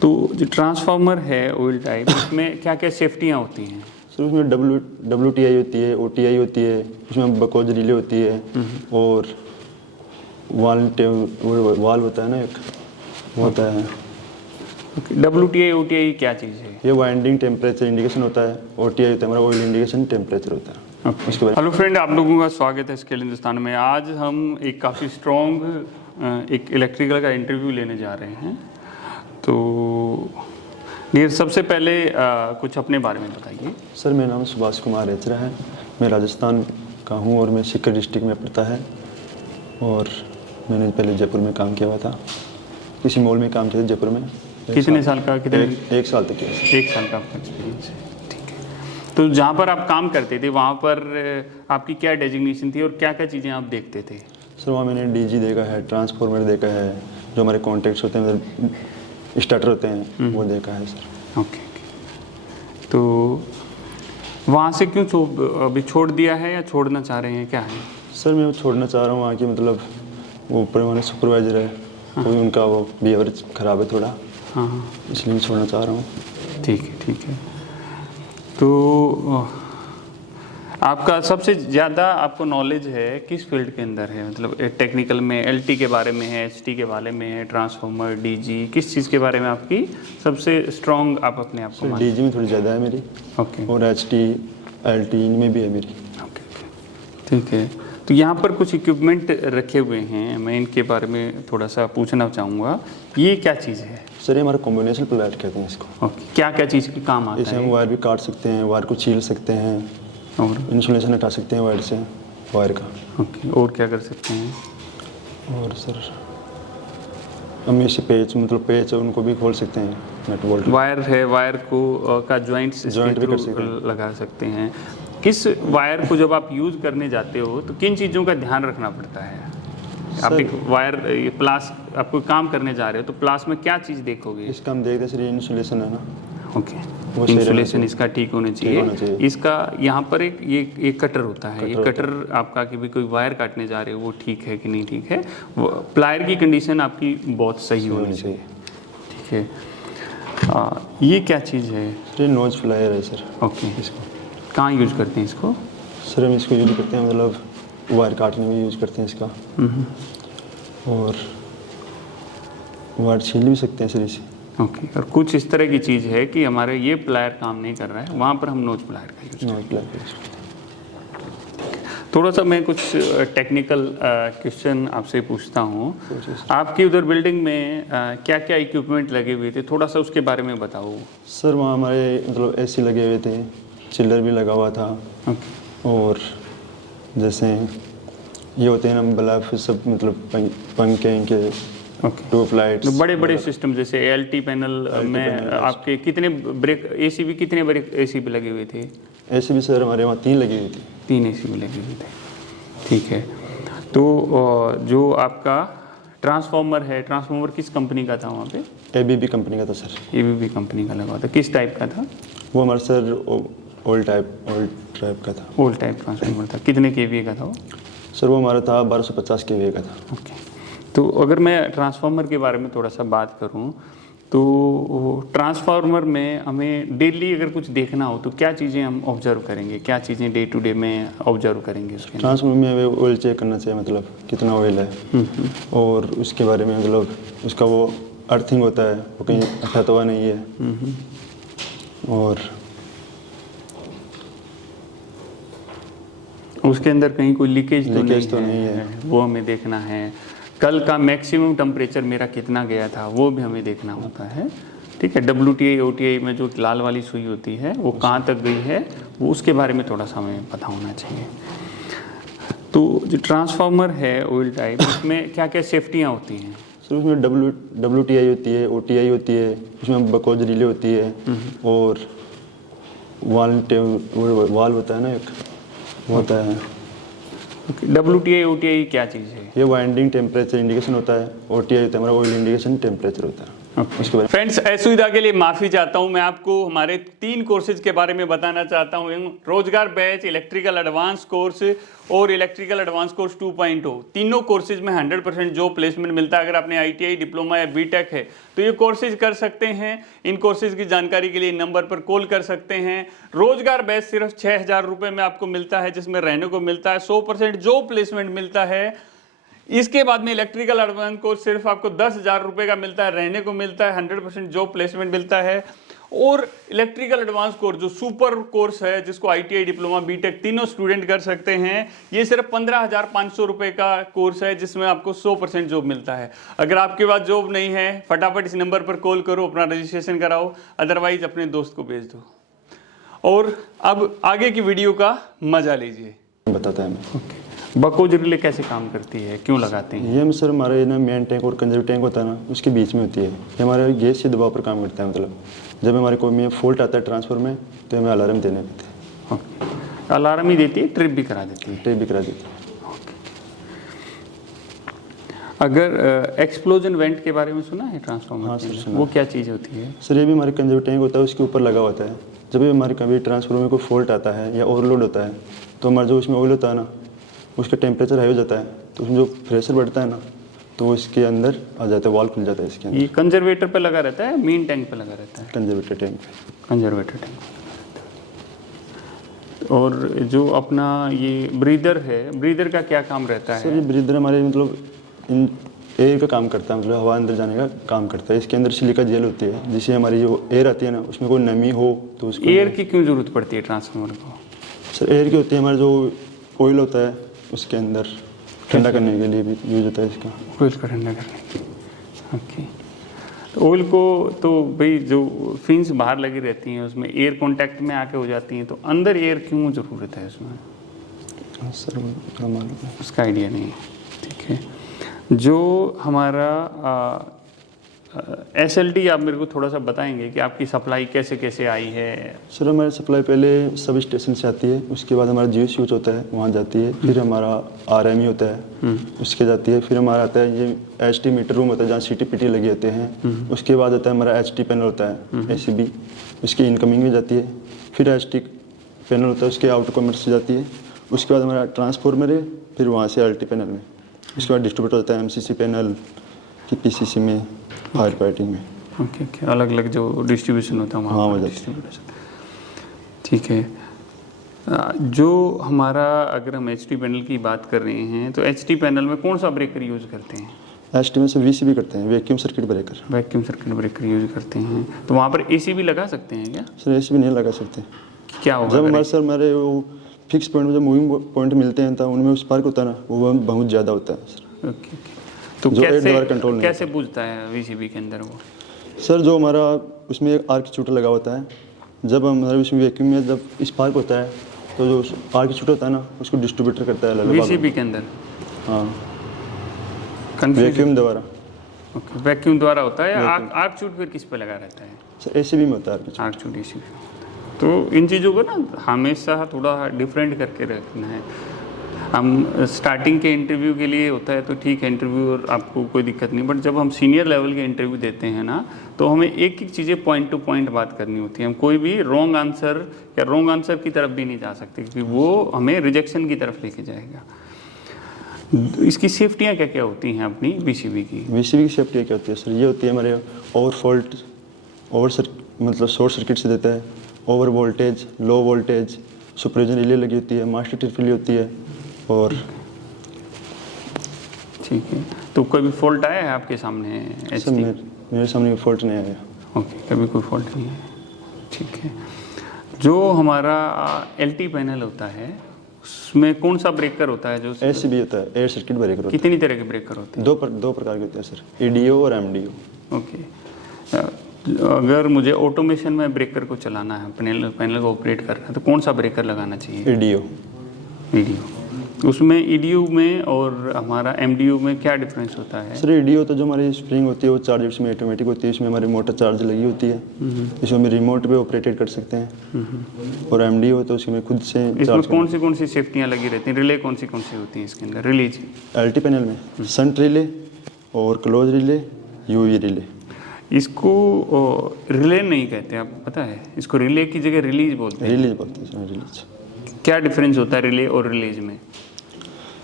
तो जो ट्रांसफार्मर है ऑयल टाइप, इसमें क्या क्या सेफ्टियाँ होती हैं? सर उसमें WTI होती है, OTI होती है, उसमें बकोज रिले होती है और वाल्व होता है ना एक, वो होता है। WTI OTI क्या चीज़ है? ये वाइंडिंग टेम्परेचर इंडिकेशन होता है, OTI होता है हमारा ऑयल इंडिकेशन टेम्परेचर होता है। उसके बाद हेलो फ्रेंड, आप लोगों का स्वागत है स्केल हिंदुस्तान में। आज हम एक काफ़ी स्ट्रॉन्ग एक इलेक्ट्रिकल का इंटरव्यू लेने जा रहे हैं। तो नीर, सबसे पहले कुछ अपने बारे में बताइए। सर मेरा नाम सुभाष कुमार एचरा है, मैं राजस्थान का हूँ और मैं सीकर डिस्ट्रिक्ट में पड़ता है। और मैंने पहले जयपुर में काम किया हुआ था, किसी मॉल में काम किया था जयपुर में। कितने साल का? एक साल तक किया। 1 साल का आपका एक्सपीरियंस है, ठीक है। तो जहाँ पर आप काम करते थे वहाँ पर आपकी क्या डेजिग्नेशन थी और क्या क्या चीज़ें आप देखते थे? सर वहाँ मैंने DG देखा है, ट्रांसफार्मर देखा है, जो हमारे कॉन्टेक्ट्स होते हैं, मतलब स्टार्टर होते हैं, वो देखा है सर। ओके। तो वहाँ से क्यों अभी छोड़ दिया है या छोड़ना चाह रहे हैं, क्या है? सर मैं छोड़ना चाह रहा हूँ वहाँ की, मतलब वो ऊपर हमारे सुपरवाइज़र है, तो उनका वो बिहेवियर ख़राब है थोड़ा। हाँ, इसलिए मैं छोड़ना चाह रहा हूँ। ठीक है। तो आपका सबसे ज़्यादा आपको नॉलेज है किस फील्ड के अंदर है? मतलब टेक्निकल में LT के बारे में है, HT के बारे में है, ट्रांसफार्मर, DG, किस चीज़ के बारे में आपकी सबसे स्ट्रॉन्ग आप अपने आप को? DG में थोड़ी ज़्यादा है मेरी। ओके। और HT LT इनमें भी है मेरी। ओके, ठीक है। तो यहाँ पर कुछ इक्विपमेंट रखे हुए हैं, मैं इनके बारे में थोड़ा सा पूछना चाहूँगा। ये क्या चीज़ है? सर ये हमारा कॉम्बिनेशन प्लेट कहते हैं इसको। ओके, क्या क्या चीज़ के काम आता इसे है? हम वायर भी काट सकते हैं, वायर को छील सकते हैं और इंसुलेशन हटा सकते हैं वायर से, वायर का। ओके, और क्या कर सकते हैं? और सर हम ऐसे पेच, मतलब पेच है, उनको भी खोल सकते हैं, नट बोल्ट। वायर है, वायर को का जॉइंट्स जॉइंट भी कर सकते हैं, लगा सकते हैं। किस वायर को जब आप यूज़ करने जाते हो तो किन चीज़ों का ध्यान रखना पड़ता है? आप एक वायर, ये प्लास, आप कोई काम करने जा रहे हो तो प्लास में क्या चीज़ देखोगे? इसका हम देखते हैं सर, ये इंसुलेशन है ना। ओके, इंसुलेशन इसका ठीक होना चाहिए। इसका यहाँ पर ये कटर होता है, ये कटर आपका कि भी कोई वायर काटने जा रहे हो वो ठीक है कि नहीं ठीक है। प्लायर की कंडीशन आपकी बहुत सही होनी चाहिए, ठीक है। ये क्या चीज़ है? ये नोज फ्लायर है सर। ओके, इसको कहाँ यूज करते हैं इसको? सर हम इसको यूज करते हैं, मतलब वायर काटने में यूज करते हैं इसका। और वायर छील भी सकते हैं सर इसे। ओके, और कुछ इस तरह की चीज़ है कि हमारे ये प्लायर काम नहीं कर रहा है, वहाँ पर हम नोज प्लायर का यूज करते हैं। थोड़ा सा मैं कुछ टेक्निकल क्वेश्चन आपसे पूछता हूँ। आपकी उधर बिल्डिंग में क्या क्या इक्विपमेंट लगे हुए थे, थोड़ा सा उसके बारे में बताओ। सर वहाँ हमारे मतलब AC लगे हुए थे, चिल्लर भी लगा हुआ था। और जैसे ये होते हैं ना बल्ब सब, मतलब पंखे इनके, ट्यूब लाइट्स, बड़े बड़े सिस्टम जैसे LT पैनल में आपके कितने ब्रेक AC भी, कितने ब्रेक AC भी लगे हुए थे? AC भी सर हमारे वहाँ 3 लगी हुई थी। 3 AC भी लगे हुए थे, ठीक है। तो जो आपका ट्रांसफार्मर है, ट्रांसफार्मर किस कंपनी का था वहाँ पे? ABB कंपनी का था सर। ABB कंपनी का लगा था। किस टाइप का था वो? हमारा सर ओल्ड टाइप का था। ओल्ड टाइप ट्रांसफार्मर था। कितने kVA का था वो? सर वो हमारा था 1250 kVA का था। ओके। तो अगर मैं ट्रांसफार्मर के बारे में थोड़ा सा बात करूं तो ट्रांसफार्मर में हमें डेली अगर कुछ देखना हो तो क्या चीज़ें हम ऑब्जर्व करेंगे, क्या चीज़ें डे टू डे में ऑब्जर्व करेंगे उसके? ट्रांसफार्मर में ऑयल चेक करना चाहिए, मतलब कितना ऑयल है। और उसके बारे में मतलब उसका वो अर्थिंग होता है, वो कहीं अटका तो नहीं है। और उसके अंदर कहीं कोई लीकेज तो नहीं है, वो हमें देखना है। कल का मैक्सिमम टेम्परेचर मेरा कितना गया था वो भी हमें देखना होता है, ठीक है। WTI OTI में जो लाल वाली सुई होती है वो कहाँ तक गई है, वो उसके बारे में थोड़ा सा हमें पता होना चाहिए। तो जो ट्रांसफार्मर है ऑयल टाइप, उसमें क्या क्या सेफ्टियाँ होती हैं? सर उसमें WTI होती है, OTI होती है, उसमें बकोज रिले होती है। और वाल्व होता है ना एक, वो होता है। WTI OTI क्या चीज़ है? ये वाइंडिंग टेम्परेचर इंडिकेशन होता है। OTI होता है हमारा ऑयल इंडिकेशन टेम्परेचर होता है। उसके बाद फ्रेंड्स, असुविधा के लिए माफ़ी चाहता हूं। मैं आपको हमारे 3 कोर्सेज के बारे में बताना चाहता हूं। रोजगार बैच, इलेक्ट्रिकल एडवांस कोर्स और इलेक्ट्रिकल एडवांस कोर्स 2.0। तीनों कोर्सेज में 100% जॉब प्लेसमेंट मिलता है। अगर आपने ITI डिप्लोमा या बीटेक है तो ये कोर्सेज कर सकते हैं। इन कोर्सेज की जानकारी के लिए नंबर पर कॉल कर सकते हैं। रोजगार बैच सिर्फ 6,000 रुपये में आपको मिलता है, जिसमें रहने को मिलता है, 100% जॉब प्लेसमेंट मिलता है। इसके बाद में इलेक्ट्रिकल एडवांस कोर्स सिर्फ आपको 10,000 रुपये का मिलता है, रहने को मिलता है, 100% जॉब प्लेसमेंट मिलता है। और इलेक्ट्रिकल एडवांस कोर्स जो सुपर कोर्स है, जिसको ITI डिप्लोमा बीटेक तीनों स्टूडेंट कर सकते हैं, ये सिर्फ 15,500 रुपये का कोर्स है, जिसमें आपको 100% जॉब मिलता है। अगर आपके पास जॉब नहीं है, फटाफट इस नंबर पर कॉल करो, अपना रजिस्ट्रेशन कराओ, अदरवाइज अपने दोस्त को भेज दो। और अब आगे की वीडियो का मजा लीजिए। बताता है मैं। ओके, बकोज रिले कैसे काम करती है, क्यों लगाते हैं? ये सर हमारे ना मेन टैंक और कंजर्व टैंक होता है ना, उसके बीच में होती है। ये हमारे गैस के दबाव पर काम करता है। मतलब जब हमारे कोई में फॉल्ट आता है ट्रांसफर में, तो हमें अलार्म देने पड़ते हैं। ओके, अलार्म ही देती है, ट्रिप भी करा देती है? ट्रिप भी करा देती है। अगर एक्सप्लोजन वेंट के बारे में सुना है ट्रांसफार्मर? हाँ सर, सुना। वो क्या चीज़ होती है? सर ये भी हमारे कंजर्व टैंक होता है, उसके ऊपर लगा होता है। जब भी हमारे कभी ट्रांसफार्मर में कोई फॉल्ट आता है या ओवरलोड होता है, तो हमारा जो उसमें ऑयल होता है ना, उसका टेम्परेचर हाई हो जाता है, तो उसमें जो प्रेशर बढ़ता है ना, तो वो इसके अंदर आ जाता है, वाल्व खुल जाता है इसके अंदर। ये कंजर्वेटर पे लगा रहता है, मेन टैंक पे लगा रहता है? कंजर्वेटर टैंक पे। Conservator tank. और जो अपना ये ब्रीदर है, ब्रीदर का क्या काम रहता सर है? ये ब्रीदर हमारे मतलब इन एयर का काम करता है, मतलब हवा अंदर जाने का काम करता है। इसके अंदर सिलिका जेल होती है, जिससे हमारी जो एयर आती है ना, उसमें कोई नमी हो तो उसको। एयर की क्यों जरूरत पड़ती है ट्रांसफार्मर को? सर एयर की होती है, हमारा जो ऑयल होता है उसके अंदर ठंडा करने के लिए भी यूज होता है इसका। ऑयल को ठंडा करने के लिए। ओके, तो ऑयल को तो भाई जो फिन्स बाहर लगी रहती हैं, उसमें एयर कांटेक्ट में आके हो जाती हैं, तो अंदर एयर क्यों ज़रूरत है उसमें? सर वो मालूम है। उसका आइडिया नहीं है। ठीक है, जो हमारा SLT आप मेरे को थोड़ा सा बताएंगे कि आपकी सप्लाई कैसे कैसे आई है? सर हमारी सप्लाई पहले सब स्टेशन से आती है, उसके बाद हमारा जियो स्विच होता है, वहाँ जाती है। फिर हमारा RME होता है, उसके जाती है। फिर हमारा आता है ये HT मीटर रूम होता है, जहाँ CT-PT लगे होते हैं। उसके बाद आता है हमारा HT पैनल होता है, ACB, उसकी इनकमिंग में जाती है। फिर HT पैनल होता है, उसके आउटर कॉमर्स से जाती है। उसके बाद हमारा ट्रांसफार्मर है, फिर वहाँ से LT पैनल में। उसके बाद डिस्ट्रीब्यूटर होता है MCC पैनल की PCC में, फायर फाइटिंग में। ओके ओके, अलग अलग जो डिस्ट्रीब्यूशन होता है वहाँ हाँ, पर वो डिस्ट्रीब्यूशन। ठीक है, जो हमारा अगर हम HT पैनल की बात कर रहे हैं, तो HT पैनल में कौन सा ब्रेकर यूज़ करते हैं? HT में से VCB करते हैं, vacuum circuit breaker. Vacuum circuit breaker use करते हैं, तो वहाँ पर AC भी लगा सकते हैं क्या? सर ACB नहीं लगा सकते। क्या होगा जब अगर हमारे वो फिक्स पॉइंट में जो मूविंग पॉइंट मिलते हैं, तो उनमें स्पार्क होता है ना, वो बहुत ज़्यादा होता है सर। ओके ओके, तो जो एयर द्वारा कैसे कंट्रोल नहीं कैसे बुझता है VCB के अंदर वो? सर जो हमारा उसमें एक आर्क शूटर लगा होता है, जब हमारे उसमें वैक्यूम में जब स्पार्क होता है, तो जो आर्क शूटर होता है ना, उसको डिस्ट्रीब्यूटर करता है VCB के अंदर? हाँ, कंफ्यूज। वैक्यूम द्वारा। ओके, वैक्यूम द्वारा होता है। आर्क शूट फिर किस पे लगा रहता है? सर ACB में होता है आर्क शूट AC। तो इन चीज़ों को ना हमेशा थोड़ा डिफरेंट करके रखना है। हम स्टार्टिंग के इंटरव्यू के लिए होता है तो ठीक है, इंटरव्यू और आपको कोई दिक्कत नहीं, बट जब हम सीनियर लेवल के इंटरव्यू देते हैं ना, तो हमें एक एक चीज़ें पॉइंट टू पॉइंट बात करनी होती है। हम कोई भी रॉन्ग आंसर या रॉन्ग आंसर की तरफ भी नहीं जा सकते, क्योंकि वो हमें रिजेक्शन की तरफ लेके जाएगा। इसकी सेफ्टियाँ क्या क्या होती हैं अपनी VCB की? VCB की सेफ्टी क्या होती है सर? ये होती है हमारे ओवर फॉल्ट, मतलब शॉर्ट सर्किट से देता है, over voltage, low voltage, supervision relay लगी होती है, मास्टर ट्रिप रिले होती है। और ठीक है, तो कभी फॉल्ट आया है आपके सामने? सर मेरे सामने फॉल्ट नहीं आया। ओके, कभी कोई फॉल्ट नहीं है। ठीक है, जो हमारा LT पैनल होता है, उसमें कौन सा ब्रेकर होता है? जो ACB होता है, एयर सर्किट ब्रेकर होता है। कितनी तरह के ब्रेकर होते हैं? दो प्रकार के होते हैं सर, EDO और MDO। ओके, अगर मुझे ऑटोमेशन में ब्रेकर को चलाना है, पैनल को ऑपरेट करना है, तो कौन सा ब्रेकर लगाना चाहिए? EDO। उसमें EDO में और हमारा MDO में क्या डिफरेंस होता है? सर EDO तो जो हमारी स्प्रिंग होती है वो चार्ज इसमें ऑटोमेटिक होती है, इसमें हमारी मोटर चार्ज लगी होती है, इसमें हम रिमोट पे ऑपरेटेड कर सकते हैं। और MDO तो उसमें खुद से इसमें कौन सी सेफ्टियाँ लगी रहती हैं? रिले कौन सी होती हैं इसके अंदर? रिलीज LT पैनल में संट रिले और क्लोज रिले, UV रिले। इसको रिले नहीं कहते, आप पता है? इसको रिले की जगह रिलीज बोलते हैं। रिलीज बोलते हैं सर, रिलीज। क्या डिफरेंस होता है रिले और रिलीज में?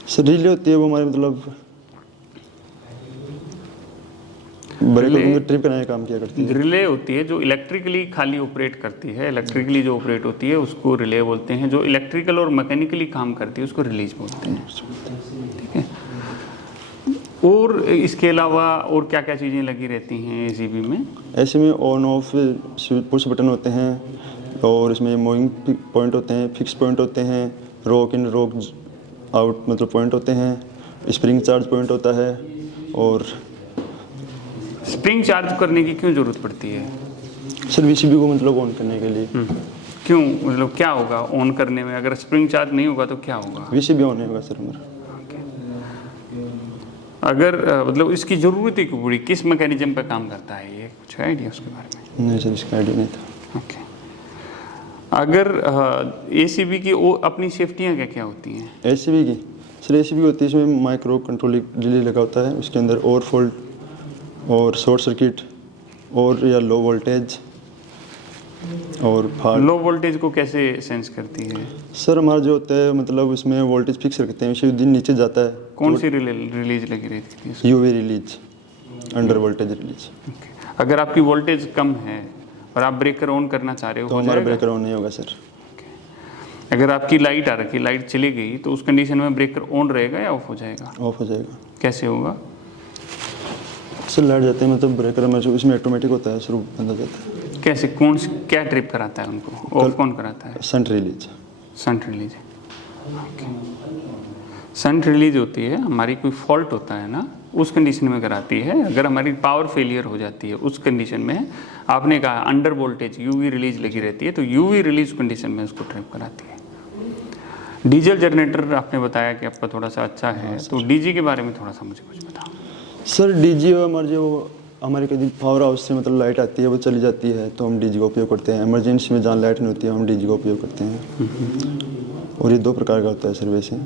सर रिले होती है वो हमारे मतलब ट्रिप कराने का काम किया करती है। रिले होती है जो इलेक्ट्रिकली खाली ऑपरेट करती है, इलेक्ट्रिकली जो ऑपरेट होती है उसको रिले बोलते हैं। जो इलेक्ट्रिकल और मैकेनिकली काम करती है उसको रिलीज बोलते हैं। ठीक है। और इसके अलावा और क्या क्या चीज़ें लगी रहती हैं एसीबी में? ऐसे में ऑन ऑफ पुश बटन होते हैं और इसमें मूविंग पॉइंट होते हैं, फिक्स पॉइंट होते हैं, रॉक इन रॉक आउट मतलब पॉइंट होते हैं, स्प्रिंग चार्ज पॉइंट होता है। और स्प्रिंग चार्ज करने की क्यों ज़रूरत पड़ती है? सर वीसीबी को मतलब ऑन करने के लिए। क्यों, मतलब क्या होगा ऑन करने में? अगर स्प्रिंग चार्ज नहीं होगा तो क्या होगा? वीसीबी ऑन नहीं होगा सर हमारा। अगर मतलब इसकी ज़रूरत ही क्यों पड़ी? किस मैकेनिज्म पे काम करता है ये, कुछ आइडिया उसके बारे में? नहीं सर इसका आइडिया नहीं था। ओके। अगर एसीबी की अपनी सेफ्टियाँ क्या क्या होती हैं? एसीबी की सर एसीबी होती है इसमें माइक्रो कंट्रोल रिले लगा होता है, उसके अंदर और फॉल्ट और शॉर्ट सर्किट और या लो वोल्टेज और फाल्ट। लो वोल्टेज को कैसे सेंस करती है? सर हमारा जो होता है मतलब उसमें वोल्टेज फिक्स रखते हैं, इसी दिन नीचे जाता है। कौन सी रिलीज लगी रहती है? UV release, under voltage release. Okay. अगर आपकी वोल्टेज कम है और आप ब्रेकर ऑन करना चाह रहे हो तो हो हमारा जाएगा? ब्रेकर ऑन नहीं होगा सर। अगर आपकी लाइट आ रखी, लाइट चली गई तो उस कंडीशन में ब्रेकर ऑन रहेगा या ऑफ हो जाएगा? ऑफ हो जाएगा। कैसे होगा? सर लाइट जाते हैं मतलब ब्रेकर में जो इसमें ऑटोमेटिक होता है, शुरू बंद हो जाता है। कैसे, क्या ट्रिप कराता है उनको? ऑफ कौन कराता है? Shunt release. Shunt release. Shunt release होती है हमारी, कोई फॉल्ट होता है ना उस कंडीशन में कराती है। अगर हमारी पावर फेलियर हो जाती है उस कंडीशन में, आपने कहा अंडर वोल्टेज यूवी रिलीज लगी रहती है, तो यूवी रिलीज कंडीशन में उसको ट्रिप कराती है। डीजल जनरेटर आपने बताया कि आपका थोड़ा सा अच्छा है, तो डीजी के बारे में थोड़ा सा मुझे कुछ बताओ। सर डीजी हमारे जो हमारे कभी पावर हाउस से मतलब लाइट आती है वो चली जाती है तो हम डीजी का उपयोग करते हैं। इमरजेंसी में जहाँ लाइट नहीं होती है हम डीजी का उपयोग करते हैं। और ये दो प्रकार का होता है सर वैसे,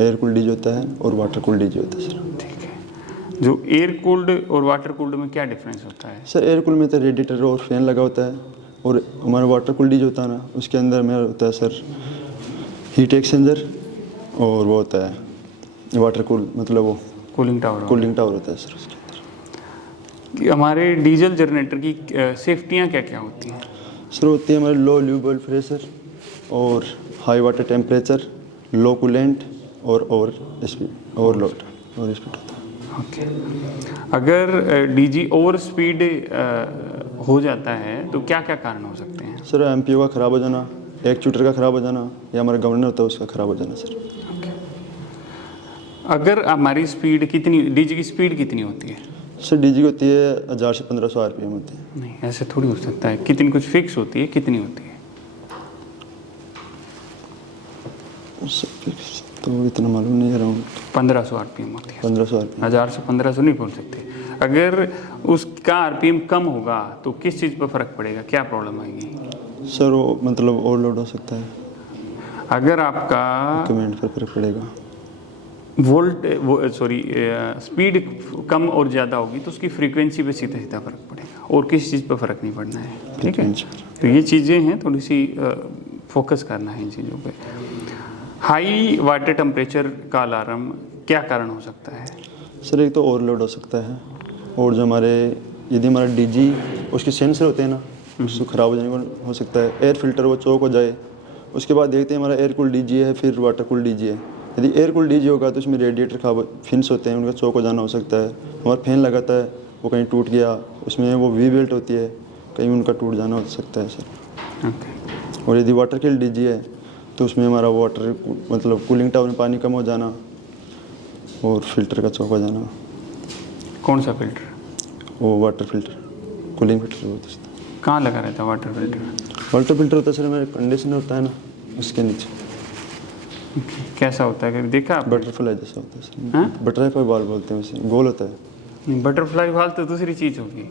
एयर कूल्ड डीजी होता है और वाटर कूल्ड डीजी होता है सर। ठीक है। जो एयर कूल्ड और वाटर कूल्ड में क्या डिफरेंस होता है? सर एयर कूल्ड में तो रेडिएटर और फैन लगा होता है, और हमारा वाटर कूल्ड डीजी होता है ना उसके अंदर में होता है सर हीट एक्सचेंजर, और वो होता है वाटर कूल मतलब वो कूलिंग टावर। कूलिंग टावर होता है सर उसके अंदर। कि हमारे डीजल जनरेटर की सेफ्टियाँ क्या क्या होती हैं? सर होती है हमारे लो ल्यूबल प्रेशर और हाई वाटर टेम्परेचर, लो कूलेंट और स्पीड ओवरलोड और स्पीड होता है। ओके। अगर डीजी ओवर स्पीड हो जाता है तो क्या क्या कारण हो सकते हैं? सर एमपीओ का ख़राब हो जाना, एक्चुएटर का ख़राब हो जाना, या हमारा गवर्नर होता है उसका ख़राब हो जाना सर। अगर हमारी स्पीड कितनी, डीजी की स्पीड कितनी होती है? सर डीजी की होती है 1000 से 1500 आरपीएम होती है। नहीं, ऐसे थोड़ी हो सकता है। कितनी, कुछ फिक्स होती है, कितनी होती है? तो इतना मालूम नहीं है, अराउंड 1500 आरपीएम होती है। 1500 आरपीएम। 1000 से 1500 नहीं बोल सकते। अगर उसका आरपीएम कम होगा तो किस चीज़ पर फ़र्क पड़ेगा, क्या प्रॉब्लम आएगी? सर वो मतलब ओवरलोड हो सकता है। अगर आपका कमेंट पर फर्क पड़ेगा। स्पीड कम और ज़्यादा होगी तो उसकी फ्रीक्वेंसी पे सीधा सीधा फ़र्क पड़ेगा, और किसी चीज़ पर फ़र्क नहीं पड़ना है। ठीक है। तो ये चीज़ें हैं, थोड़ी सी फोकस करना है इन चीज़ों पे। हाई वाटर टेम्परेचर का अलार्म क्या कारण हो सकता है? सर एक तो ओवरलोड हो सकता है, और जो हमारे यदि हमारा डीजी उसके सेंसर होते हैं ना उसको ख़राब हो जाने को हो सकता है। एयर फिल्टर वो चौक हो जाए, उसके बाद देखते हैं हमारा एयर कूल्ड डीजी है फिर वाटर कूल्ड डीजी है। यदि एयर कूल्ड डीजी होगा तो उसमें रेडिएटर का फिन्स होते हैं, उनका चौक हो जाना हो सकता है। हमारा फैन लगाता है वो कहीं टूट गया, उसमें वो वी बेल्ट होती है कहीं उनका टूट जाना हो सकता है सर। और यदि वाटर कूल्ड डीजी है तो उसमें हमारा वाटर मतलब कूलिंग टावर में पानी कम हो जाना और फिल्टर का चौक हो जाना। कौन सा फिल्टर? वो वाटर फिल्टर, कूलिंग फिल्टर होता है। कहाँ लगा रहता है वाटर फिल्टर? वाटर फिल्टर होता है सर हमारे कंडीशनर होता है ना उसके नीचे। कैसा होता है, कभी देखा आपने? बटरफ्लाई जैसा होता है सर। बटरफ्लाई बाल बोलते हैं उसे, गोल होता है। नहीं, बटरफ्लाई वाल तो दूसरी चीज़ होगी।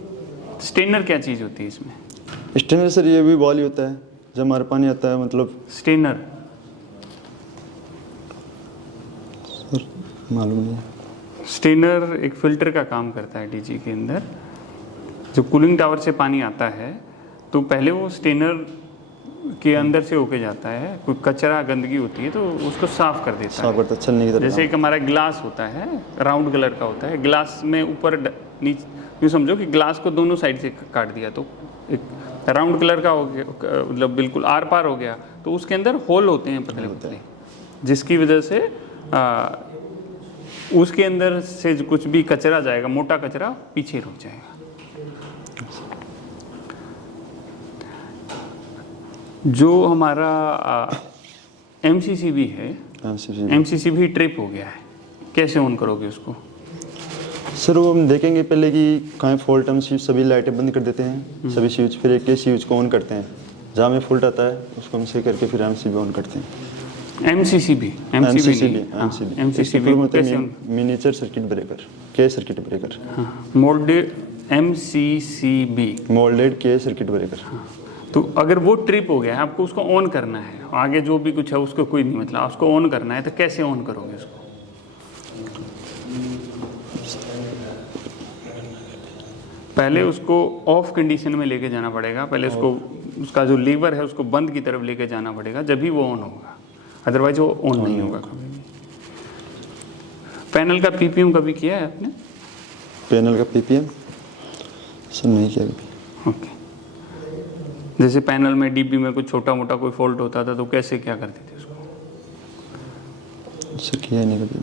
स्टेनर क्या चीज़ होती है इसमें? स्टेनर सर ये भी बॉल ही होता है जब हमारे पानी आता है मतलब। स्टेनर सर मालूम नहीं। स्टेनर एक फ़िल्टर का काम करता है डीजी के अंदर। जब कूलिंग टावर से पानी आता है तो पहले वो स्टेनर के अंदर से होके जाता है, कोई कचरा गंदगी होती है तो उसको साफ कर देता है। साफ करता छलनी की तरह। जैसे एक हमारा गिलास होता है, राउंड कलर का होता है, गिलास में ऊपर नीचे, यूँ समझो कि गिलास को दोनों साइड से काट दिया तो एक राउंड कलर का हो गया, मतलब बिल्कुल आर पार हो गया, तो उसके अंदर होल होते हैं पतले पतले, जिसकी वजह से उसके अंदर से जो कुछ भी कचरा जाएगा, मोटा कचरा पीछे रुक जाएगा। जो हमारा MCCB है, MCCB ट्रिप हो गया है, कैसे ऑन करोगे उसको? सर वो हम देखेंगे पहले कि कहाँ फॉल्ट, हम स्विच सभी लाइटें बंद कर देते हैं, सभी स्विच, फिर एक स्विच को ऑन करते हैं, जहाँ में फॉल्ट आता है उसको हम सही करके फिर MCB ऑन करते हैं। MCCB मिनिएचर सर्किट ब्रेकर, के circuit breaker. Moulded MCCB, moulded के सर्किट ब्रेकर। तो अगर वो ट्रिप हो गया है, आपको उसको ऑन करना है, आगे जो भी कुछ है उसको कोई नहीं, मतलब उसको ऑन करना है, तो कैसे ऑन करोगे उसको? पहले उसको ऑफ कंडीशन में लेके जाना पड़ेगा, पहले उसको, उसका जो लीवर है उसको बंद की तरफ लेके जाना पड़ेगा, जब भी वो ऑन होगा, अदरवाइज वो ऑन नहीं होगा कभी भी। पैनल का PPM कभी किया है आपने? पैनल का PPM सर नहीं किया कभी। ओके। जैसे पैनल में DB में कुछ छोटा मोटा कोई फॉल्ट होता था तो कैसे क्या करते थे उसको? सर किया नहीं कभी।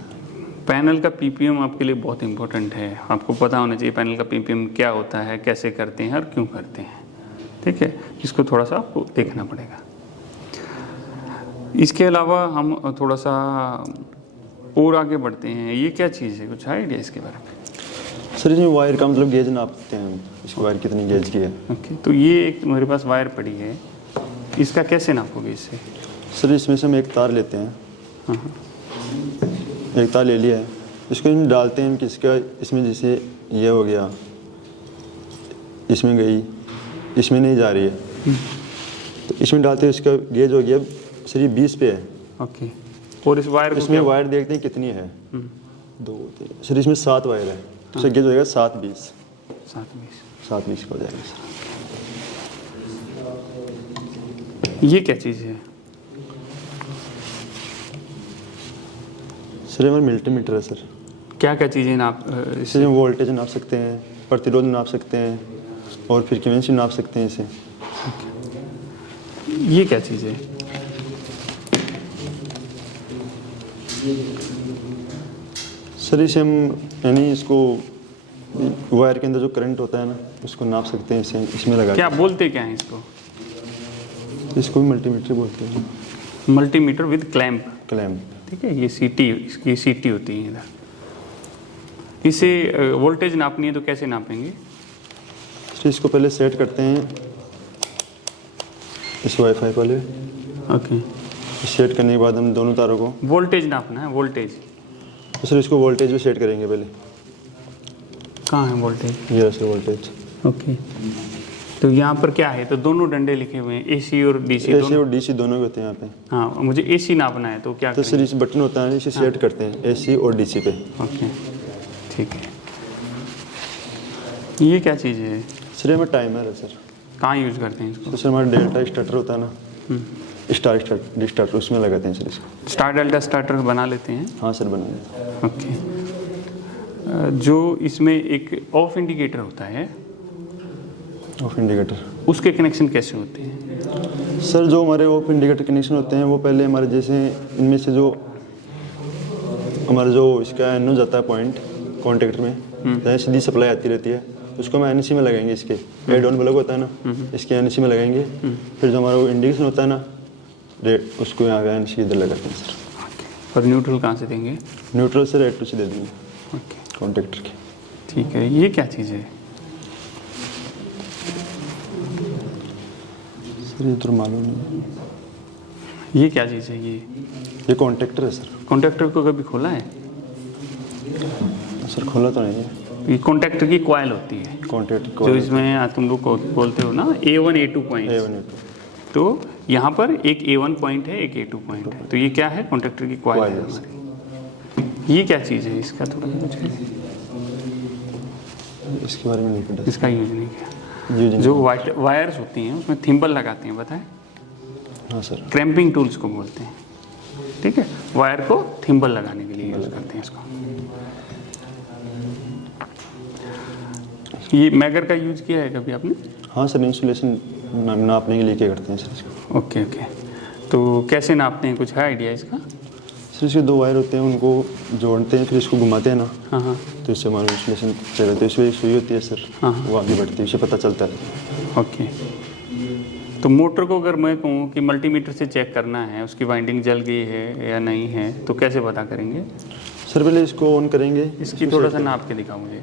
पैनल का PPM आपके लिए बहुत इंपॉर्टेंट है, आपको पता होना चाहिए पैनल का PPM क्या होता है, कैसे करते हैं और क्यों करते हैं, ठीक है, इसको थोड़ा सा आपको देखना पड़ेगा। इसके अलावा हम थोड़ा सा और आगे बढ़ते हैं, ये क्या चीज़ है, कुछ आइडिया इसके बारे में? सर इसमें वायर का मतलब गेज नापते हैं, इसकी वायर कितनी गेज की है। ओके, तो ये एक मेरे पास वायर पड़ी है, इसका कैसे नापोगे इससे? सर इसमें से हम एक तार लेते हैं, एक तार ले लिया है, इसको हम डालते हैं किसका, इसमें जैसे ये हो गया, इसमें गई, इसमें नहीं जा रही है, तो इसमें डालते हैं, इसका गेज हो गया सर ये 20 पे है। ओके, और इस वायर को इसमें वायर देखते हैं कितनी है, 2 3, सर इसमें 7 वायर है, तो सर गेज हो जाएगा 7-20 7-20 का हो जाएगा सर। ये क्या चीज़ है? सर हमारा मल्टीमीटर है सर। क्या क्या चीज़ें नाप, इससे वोल्टेज नाप सकते हैं, प्रतिरोध नाप सकते हैं, और फ्रीक्वेंसी नाप सकते हैं इसे। ये क्या चीज़ है? सर इसे हम यानी इसको वायर के अंदर जो करंट होता है ना, उसको नाप सकते हैं इसे, इसमें लगा क्या बोलते क्या है इसको? इसको मल्टीमीटर बोलते हैं। Multimeter with clamp. क्लैंप, ठीक है, ये CT, इसकी CT होती है इधर। इसे वोल्टेज नापनी है तो कैसे नापेंगे? तो इसको पहले सेट करते हैं इस वाईफाई वाले। ओके, सेट करने के बाद हम दोनों तारों को, वोल्टेज नापना है, वोल्टेज। तो सर इसको वोल्टेज भी सेट करेंगे पहले। कहाँ है वोल्टेज? ये रहा सर वोल्टेज। ओके, तो यहाँ पर क्या है, तो दोनों डंडे लिखे हुए हैं, AC और DC AC दोनों। और DC दोनों के होते हैं यहाँ पे। हाँ, मुझे AC नापना है तो क्या तो सर इस बटन होता है, इसे सेट करते हैं AC और DC पे। ओके, ठीक है। ये क्या चीज़ है? सर हमें टाइमर है सर। कहाँ यूज़ करते हैं इसको? तो सर हमारा डेल्टा स्टार्टर होता है ना, स्टार्टर उसमें लगाते हैं सर इसको। स्टार डेल्टा स्टार्टर बना लेते हैं। हाँ सर बना लेते हैं। ओके, जो इसमें एक ऑफ इंडिकेटर होता है, ऑफ इंडिकेटर, उसके कनेक्शन कैसे होते हैं? सर जो हमारे ऑफ इंडिकेटर कनेक्शन होते हैं वो पहले हमारे जैसे इनमें से जो हमारा जो इसका एनो जाता है पॉइंट कॉन्टेक्टर में, जहाँ सीधी सप्लाई आती रहती है, उसको हम NC में लगाएंगे, इसके एड ऑन प्लग होता है ना, इसके NC में लगाएंगे। फिर जो हमारा वो इंडिकेशन होता है ना रेड, उसको यहाँ पे NC इधर लगाते हैं सर। और न्यूट्रल कहाँ से देंगे? न्यूट्रल से रेड टू से दे देंगे ओके, कॉन्टेक्टर के। ठीक है। ये क्या चीज़ है? सर ये तो मालूम नहीं। ये क्या चीज़ है? ये कॉन्टेक्टर है सर। कॉन्टैक्टर को कभी खोला है? सर खोला तो नहीं है। ये कॉन्टैक्टर की कॉइल होती है, कॉन्टेक्टर जो इसमें तुम लोग बोलते हो ना A1 A2 पॉइंट। तो यहाँ पर एक A1 पॉइंट है, एक A2 पॉइंट है, तो ये क्या है? कॉन्टैक्टर की कॉइल है हमारी। ये क्या चीज़ है? इसका थोड़ा मुझे इसके बारे में नहीं पता। इसका यूज नहीं किया। यूज नहीं। जो वायर्स होती हैं उसमें थिम्बल लगाते हैं, बताएं? हाँ सर। क्रैम्पिंग टूल्स को बोलते हैं, ठीक है। वायर को थिम्बल लगाने के लिए यूज करते हैं इसको। ये मैगर का यूज किया है कभी आपने? हाँ सर, इंसुलेशन नापने के लिए क्या करते हैं सर इसको? ओके ओके, तो कैसे नापते हैं, कुछ है आइडिया इसका? सर इसके 2 वायर होते हैं, उनको जोड़ते हैं, फिर इसको घुमाते हैं ना, हाँ हाँ तो इससे हमारा इंसुलेशन चल जाता है। इसमें एक सुई होती है सर, हाँ। वो आगे बढ़ती है, उससे पता चलता है। ओके। तो मोटर को अगर मैं कहूँ कि मल्टीमीटर से चेक करना है उसकी वाइंडिंग जल गई है या नहीं है, तो कैसे पता करेंगे? सर पहले इसको ऑन करेंगे। इसकी थोड़ा सा नाप के दिखाओ मुझे।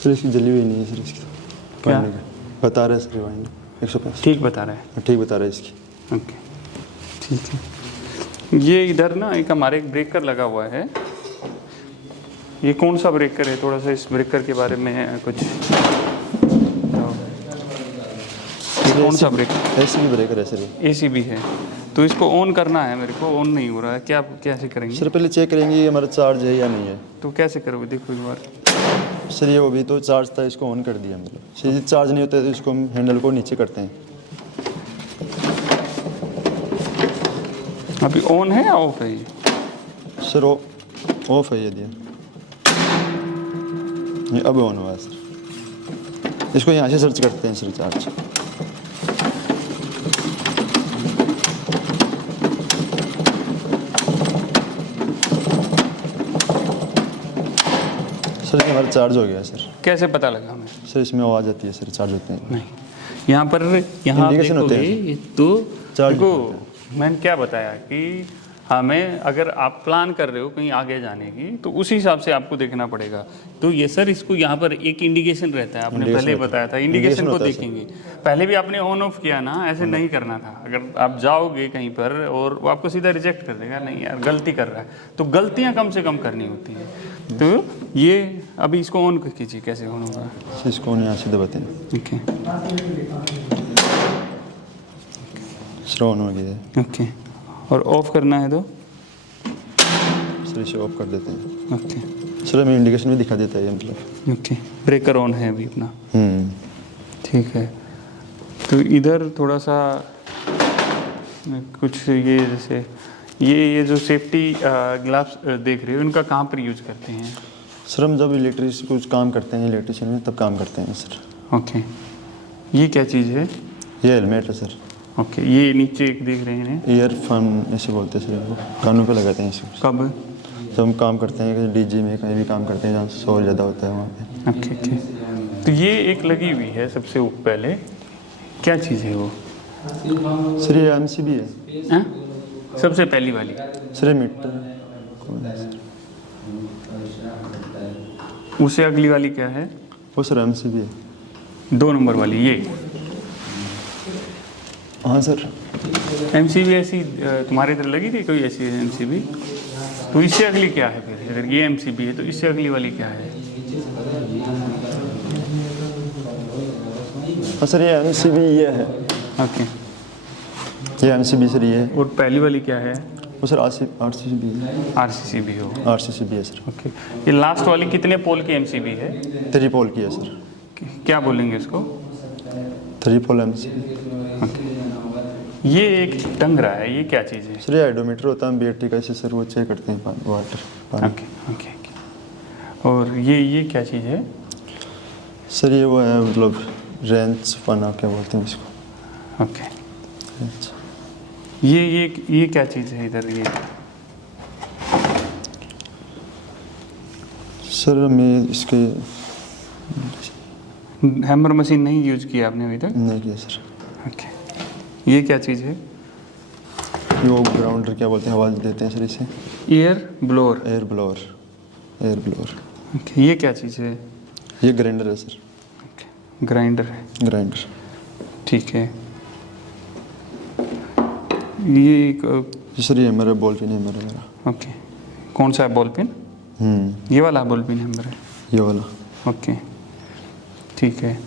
सर इसकी जली हुई नहीं है सर, इसकी क्या? बता रहा है सर रिवाइंड 105 ठीक बता रहा है? ठीक बता रहा है इसकी। ओके ठीक है। ये इधर ना एक हमारे एक ब्रेकर लगा हुआ है, ये कौन सा ब्रेकर है? थोड़ा सा इस ब्रेकर के बारे में कुछ बताओ। ये कौन सा ब्रेकर? ऐसे भी ब्रेकर है सर। ACB है, तो इसको ऑन करना है मेरे को, ऑन नहीं हो रहा है, क्या कैसे करेंगे? सर पहले चेक करेंगे ये हमारा चार्ज है या नहीं है। तो कैसे करोगे, देखो एक बार। सर ये अभी तो चार्ज था, इसको ऑन कर दिया, मतलब सर चार्ज नहीं होता है तो इसको हम हैंडल को नीचे करते हैं। अभी ऑन है या ऑफ है ये? सर ऑफ है ये दिया, ये अब ऑन हुआ है सर। इसको यहाँ से सर्च करते हैं सर चार्ज। सर ये हमारा चार्ज हो गया सर। कैसे पता लगा हमें? सर इसमें आवाज़ आती है सर, चार्ज होते हैं। नहीं, यहाँ पर यहाँ आप Indication होते देखोगे हैं। ये तो चार्ज देखो, मैंने क्या बताया कि हमें अगर आप प्लान कर रहे हो कहीं आगे जाने की तो उसी हिसाब से आपको देखना पड़ेगा। तो ये सर इसको यहाँ पर एक इंडिकेशन रहता है, आपने पहले बताया था, इंडिकेशन को देखेंगे। पहले भी आपने ऑन ऑफ किया ना, ऐसे नहीं करना था। अगर आप जाओगे कहीं पर और वो आपको सीधा रिजेक्ट कर देगा, नहीं यार गलती कर रहा है, तो गलतियाँ कम से कम करनी होती हैं। तो ये अभी इसको ऑन कीजिए, कैसे ऑन होगा? सर इसको यहाँ से दबाते हैं। ओके सर ऑन हो गया है। ओके, और ऑफ करना है तो? सर इसे ऑफ कर देते हैं। ओके सर हमें इंडिकेशन भी दिखा देता है ये, मतलब। ओके, ब्रेकर ऑन है अभी अपना, ठीक है। तो इधर थोड़ा सा कुछ ये जैसे ये जो सेफ्टी ग्लव्स देख रहे हो, इनका कहाँ पर यूज करते हैं? सर हम जब इलेक्ट्रिक कुछ काम करते हैं इलेक्ट्रिशियन में, तब काम करते हैं सर। ओके, ये क्या चीज़ है? ये हेलमेट है सर। ओके, ये नीचे एक देख रहे हैं, ईयरफोन ऐसे बोलते हैं सर, वो कानों पे लगाते हैं इसको। कब? जब हम काम करते हैं कहीं डीजी में, कहीं भी काम करते हैं जहाँ शोर ज़्यादा होता है वहाँ पे। ओके ओके, तो ये एक लगी हुई है सबसे पहले, क्या चीज़ है वो? सर ये MCB है। हाँ? सबसे पहली वाली? सर ये मीटर कौन है सर? उससे अगली वाली क्या है? वो सर MCB है। 2 नंबर वाली ये? हाँ सर। MCB ऐसी तुम्हारे इधर लगी थी कोई ऐसी MCB? तो इससे अगली क्या है फिर? अगर ये MCB है तो इससे अगली वाली क्या है? हाँ सर ये MCB ये है। ओके, ये MCB सर ये है। और पहली वाली क्या है? वो सर RCCB है। RCCB हो। RCCB है सर। ओके, ये लास्ट वाली कितने पोल की MCB है? 3 पोल की है सर। क्या बोलेंगे इसको? 3 पोल MCB। ओके, ये एक टंग रहा है, ये क्या चीज़ है? सर ये हाइड्रोमीटर होता है बैटरी का, इससे सर वो चेक करते हैं वाटर पानी। ओके ओके ओके, और ये क्या चीज़ है? सर ये वो है, मतलब रेंज फना क्या बोलते हैं इसको। ओके, ये क्या चीज़ है इधर? ये सर मैं इसके हैमर मशीन नहीं यूज किया आपने अभी तक? नहीं किया सर। ओके, ये क्या चीज़ है? वो ग्राउंडर क्या बोलते हैं, आवाज़ देते हैं सर इसे। Air blower? Air blower. Air blower. Okay, ये क्या चीज़ है? ये ग्राइंडर है सर। ओके, ग्राइंडर है, ग्राइंडर। ठीक है। ये एक सर ये मेरा बॉल पेन है मेरा। ओके, कौन सा है बॉल पेन? ये वाला बॉल पेन है मेरा, ये वाला। ओके ठीक है।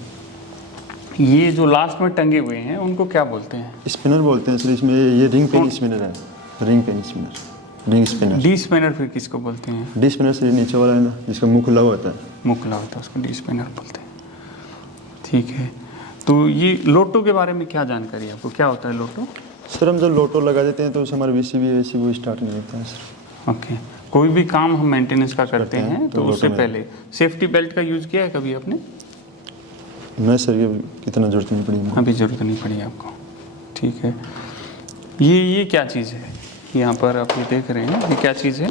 ये जो लास्ट में टंगे हुए हैं उनको क्या बोलते हैं? स्पिनर बोलते हैं सर। इसमें ये रिंग पेन स्पिनर है, ring pen spinner, ring spinner. D spinner फिर किसको बोलते हैं? डी स्पिनर सर नीचे वाला है ना, जिसका मुंह खुला हुआ होता है। मुंह खुला होता है उसको डी स्पिनर बोलते हैं। ठीक है, तो ये लोटो के बारे में क्या जानकारी है आपको, क्या होता है लोटो? सर हम जब लोटो लगा देते हैं तो उससे हमारा VCB वो स्टार्ट नहीं होता है सर। ओके, कोई भी काम हम मेंटेनेंस का करते हैं तो उससे लोटो में। पहले सेफ्टी बेल्ट का यूज़ किया है कभी आपने? मैं सर ये कितना जरूरत नहीं पड़ी मुझे। अभी ज़रूरत नहीं पड़ी आपको। ठीक है, ये क्या चीज़ है यहाँ पर आप ये देख रहे हैं, ये क्या चीज़ है?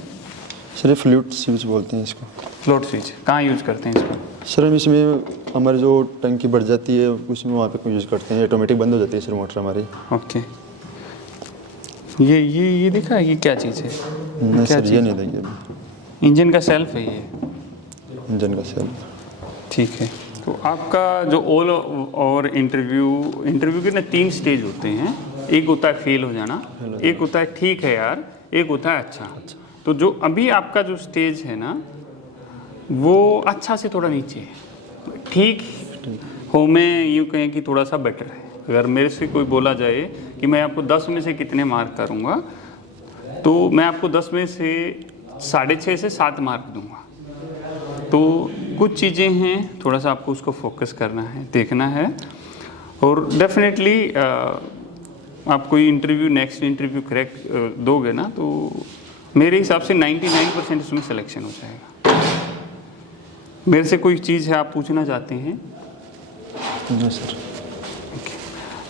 सर ये फ्लूट स्विच बोलते हैं इसको। फ्लोट स्विच कहाँ यूज़ करते हैं इसको? सर हम इसमें हमारी जो टंकी बढ़ जाती है उसमें वहाँ पे यूज़ करते हैं, ऑटोमेटिक बंद हो जाती है सर मोटर हमारी। ओके, ये देखा है, ये क्या चीज़ है? नहीं क्या सर ये चीज़? नहीं देंगे अभी। इंजन का सेल्फ है ये। इंजन का सेल। ठीक है, तो आपका जो ऑल और इंटरव्यू के ना 3 स्टेज होते हैं। एक होता है फेल हो जाना, एक होता है ठीक है यार, एक होता है अच्छा। तो जो अभी आपका जो स्टेज है ना वो अच्छा से थोड़ा नीचे है। ठीक हो में यूँ कहें कि थोड़ा सा बेटर है। अगर मेरे से कोई बोला जाए कि मैं आपको 10 में से कितने मार्क करूँगा, तो मैं आपको 10 में से 6.5 से 7 मार्क दूंगा। तो कुछ चीज़ें हैं, थोड़ा सा आपको उसको फोकस करना है, देखना है। और डेफिनेटली आप कोई इंटरव्यू, नेक्स्ट इंटरव्यू करेक्ट दोगे ना, तो मेरे हिसाब से 99% उसमें सिलेक्शन हो जाएगा। मेरे से कोई चीज़ है आप पूछना चाहते हैं? नहीं सर।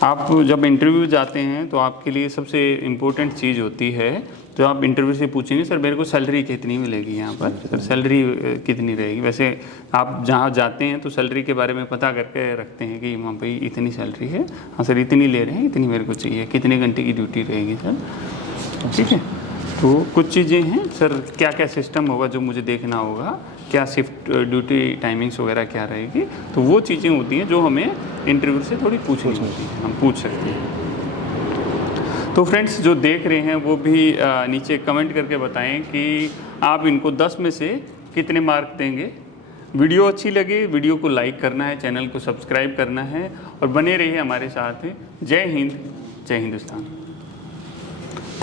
आप जब इंटरव्यू जाते हैं तो आपके लिए सबसे इम्पोर्टेंट चीज़ होती है, जो आप इंटरव्यू से पूछेंगे सर मेरे को सैलरी कितनी मिलेगी यहाँ पर, सर सैलरी कितनी रहेगी। वैसे आप जहाँ जाते हैं तो सैलरी के बारे में पता करके रखते हैं कि वहाँ पे इतनी सैलरी है, हाँ सर इतनी ले रहे हैं, इतनी मेरे को चाहिए, कितने घंटे की ड्यूटी रहेगी सर। ठीक है, तो कुछ चीज़ें हैं सर, क्या क्या सिस्टम होगा जो मुझे देखना होगा, क्या शिफ्ट ड्यूटी टाइमिंग्स वगैरह क्या रहेगी, तो वो चीज़ें होती हैं जो हमें इंटरव्यू से थोड़ी पूछनी होती है, हम पूछ सकते हैं। तो फ्रेंड्स जो देख रहे हैं वो भी नीचे कमेंट करके बताएं कि आप इनको 10 में से कितने मार्क देंगे। वीडियो अच्छी लगे, वीडियो को लाइक करना है, चैनल को सब्सक्राइब करना है और बने रहिए हमारे साथ। जय हिंद, जय हिंदुस्तान।